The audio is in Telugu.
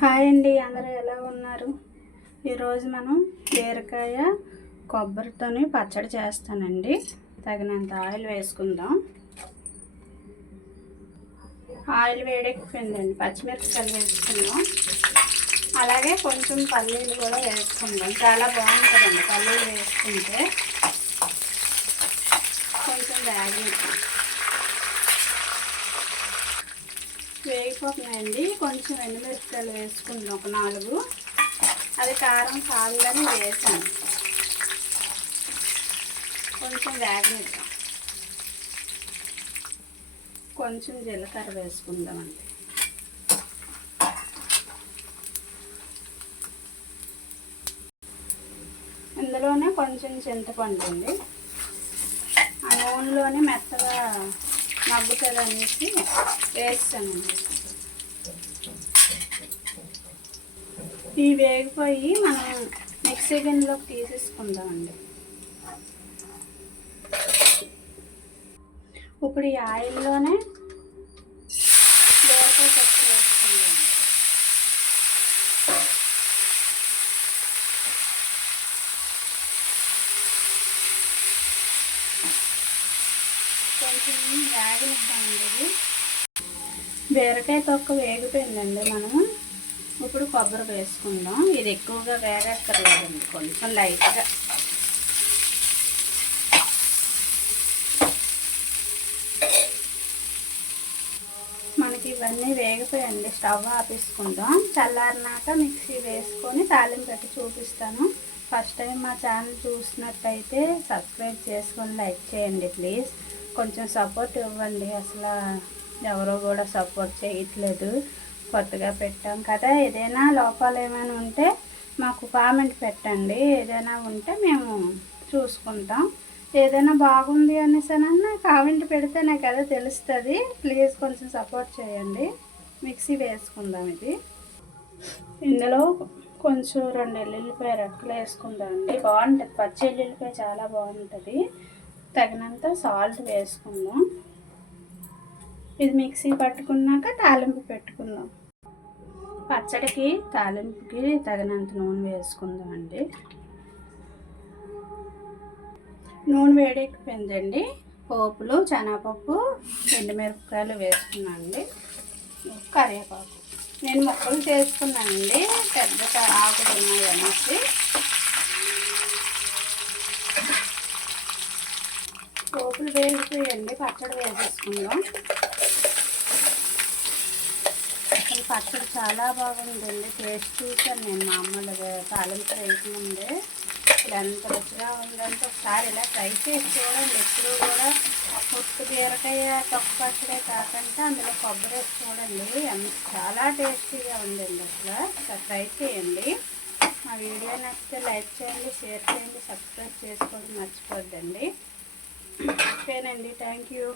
హాయ్ అండి, అందరూ ఎలా ఉన్నారు? ఈరోజు మనం బీరకాయ కొబ్బరితోని పచ్చడి చేస్తానండి. తగినంత ఆయిల్ వేసుకుందాం. ఆయిల్ వేడెక్కిపోయిందండి, పచ్చిమిరపకాయలు వేసుకుందాం. అలాగే కొంచెం పల్లీలు కూడా వేసుకుందాం. చాలా బాగుంటుందండి పల్లీలు వేసుకుంటే. కొంచెం వేగిపోతున్నాయండి. కొంచెం ఎండుమిరపకాయలు వేసుకుందాం, ఒక 4. అది కారం కాదని వేసాను. కొంచెం వేగనిద్దాం. కొంచెం జీలకర్ర వేసుకుందామండి. ఇందులోనే కొంచెం చింతపండు అండి. ఆ నూనెలోనే మెత్తగా మగ్గుతుంది అనేసి వేస్తానండి. ఇవి వేగిపోయి మనం మిక్సీ గిన్నెలోకి తీసేసుకుందామండి. ఇప్పుడు ఈ ఆయిల్లోనే బీరకాయ పచ్చి వేసుకుందాం. కొంచెం వేగనిద్దామండి. బీరకాయ తొక్క వేగిపోయిందండి. మనము ఇప్పుడు కొబ్బరి వేసుకుందాం. ఇది ఎక్కువగా వేగక్కర్లేదండి, కొంచెం లైట్గా. మనకి ఇవన్నీ వేగిపోయండి. స్టవ్ ఆపేసుకుందాం. చల్లారినాక మిక్సీ వేసుకొని తాలింపు పెట్టి చూపిస్తాను. ఫస్ట్ టైం మా ఛానల్ చూసినట్టయితే సబ్స్క్రైబ్ చేసుకొని లైక్ చేయండి ప్లీజ్. కొంచెం సపోర్ట్ ఇవ్వండి. అసలు ఎవరో కూడా సపోర్ట్ చేయట్లేదు. కొత్తగా పెట్టాం కదా. ఏదైనా లోపాలు ఏమైనా ఉంటే మాకు కామెంట్ పెట్టండి. ఏదైనా ఉంటే మేము చూసుకుంటాం. ఏదైనా బాగుంది అనేసనన్నా కామెంట్ పెడితేనే కదా తెలుస్తుంది. ప్లీజ్ కొంచెం సపోర్ట్ చేయండి. మిక్సీ వేసుకుందాం. ఇది ఇందులో కొంచెం 2 ఎల్లుల్లిపాయ రెక్కలు వేసుకుందామండి. బాగుంటుంది పచ్చి ఎల్లుల్లిపాయ, చాలా బాగుంటుంది. తగినంత సాల్ట్ వేసుకుందాం. ఇది మిక్సీ పట్టుకున్నాక తాలింపు పెట్టుకుందాం. పచ్చడికి తాలింపుకి తగినంత నూనె వేసుకుందామండి. నూనె వేడెక్కిపోయిందండి. పోపులు శనగపప్పు, ఎండుమిరపకాయలు వేసుకున్నానండి. కరివేపాకు నేను ముక్కలు చేసుకున్నానండి, పెద్ద ఆకులు ఉన్నాయి అనేసి. పోపులు వేసిపోయండి, పచ్చడి వేసేసుకుందాం. అసలు పచ్చడి చాలా బాగుందండి. టేస్ట్ చూసాను నేను మామూలుగా తాలింపు వేయకముందే. ఎంత రుచిగా ఉందంటే ఒకసారి ఇలా ట్రై చేసి చూడండి. ఎప్పుడు కూడా పుట్టు బీరకాయ తొక్క పచ్చడే కాకుండా అందులో కొబ్బరి వేసి చూడండి. చాలా టేస్టీగా ఉందండి. అసలు ట్రై చేయండి. మా వీడియో నచ్చితే లైక్ చేయండి, షేర్ చేయండి, సబ్స్క్రైబ్ చేసుకోవడం మర్చిపోద్దండి. ఓకేనండి, థ్యాంక్ యూ.